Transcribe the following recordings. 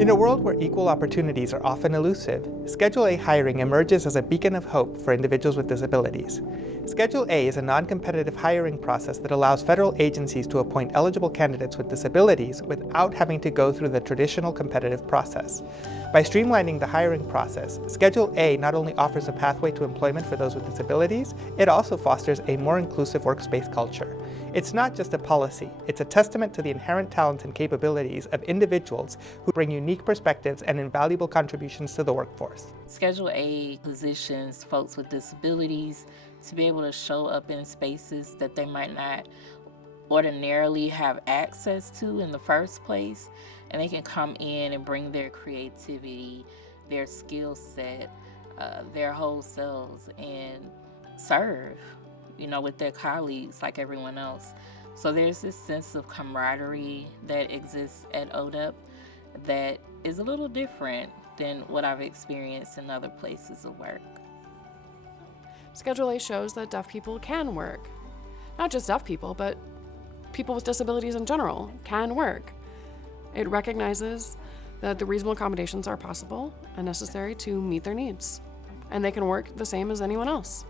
In a world where equal opportunities are often elusive, Schedule A hiring emerges as a beacon of hope for individuals with disabilities. Schedule A is a non-competitive hiring process that allows federal agencies to appoint eligible candidates with disabilities without having to go through the traditional competitive process. By streamlining the hiring process, Schedule A not only offers a pathway to employment for those with disabilities, it also fosters a more inclusive workspace culture. It's not just a policy, it's a testament to the inherent talents and capabilities of individuals who bring unique perspectives and invaluable contributions to the workforce. Schedule A positions folks with disabilities to be able to show up in spaces that they might not ordinarily have access to in the first place, and they can come in and bring their creativity, their skill set, their whole selves, and serve, with their colleagues like everyone else. So there's this sense of camaraderie that exists at ODEP that is a little different than what I've experienced in other places of work. Schedule A shows that deaf people can work. Not just deaf people, but people with disabilities in general can work. It recognizes that the reasonable accommodations are possible and necessary to meet their needs, and they can work the same as anyone else.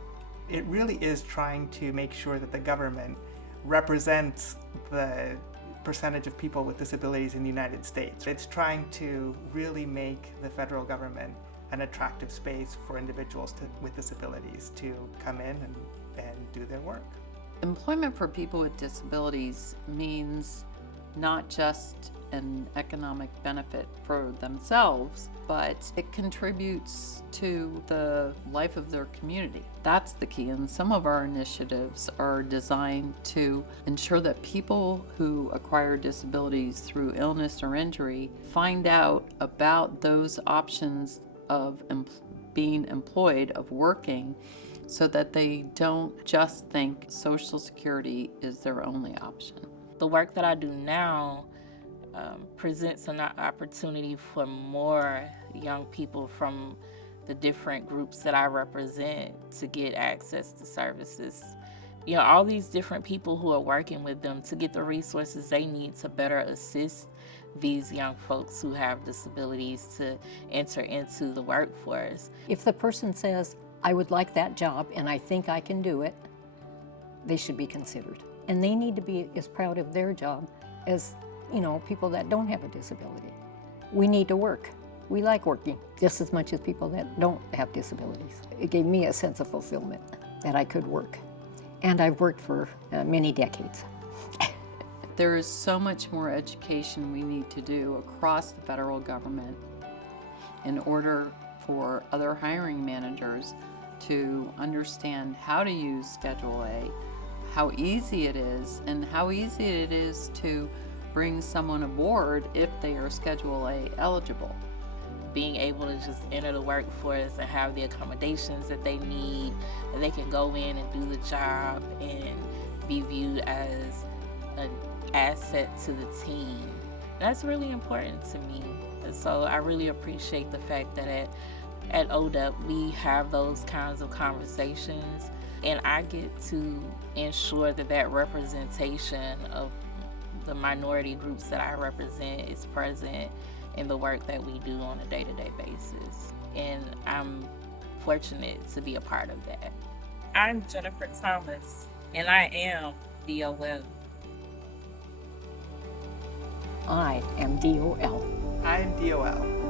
It really is trying to make sure that the government represents the percentage of people with disabilities in the United States. It's trying to really make the federal government an attractive space for individuals with disabilities to come in and do their work. Employment for people with disabilities means not just an economic benefit for themselves, but it contributes to the life of their community. That's the key, and some of our initiatives are designed to ensure that people who acquire disabilities through illness or injury find out about those options of being employed, of working, so that they don't just think Social Security is their only option. The work that I do now presents an opportunity for more young people from the different groups that I represent to get access to services. All these different people who are working with them to get the resources they need to better assist these young folks who have disabilities to enter into the workforce. If the person says, I would like that job and I think I can do it, they should be considered. And they need to be as proud of their job as, people that don't have a disability. We need to work. We like working just as much as people that don't have disabilities. It gave me a sense of fulfillment that I could work. And I've worked for many decades. There is so much more education we need to do across the federal government in order for other hiring managers to understand how to use Schedule A, how easy it is, and how easy it is to bring someone aboard if they are Schedule A eligible. Being able to just enter the workforce and have the accommodations that they need, and they can go in and do the job and be viewed as an asset to the team. That's really important to me. And so I really appreciate the fact that at ODEP we have those kinds of conversations, and I get to ensure that representation of the minority groups that I represent is present in the work that we do on a day-to-day basis. And I'm fortunate to be a part of that. I'm Jennifer Thomas, and I am DOL. I am DOL. I'm DOL.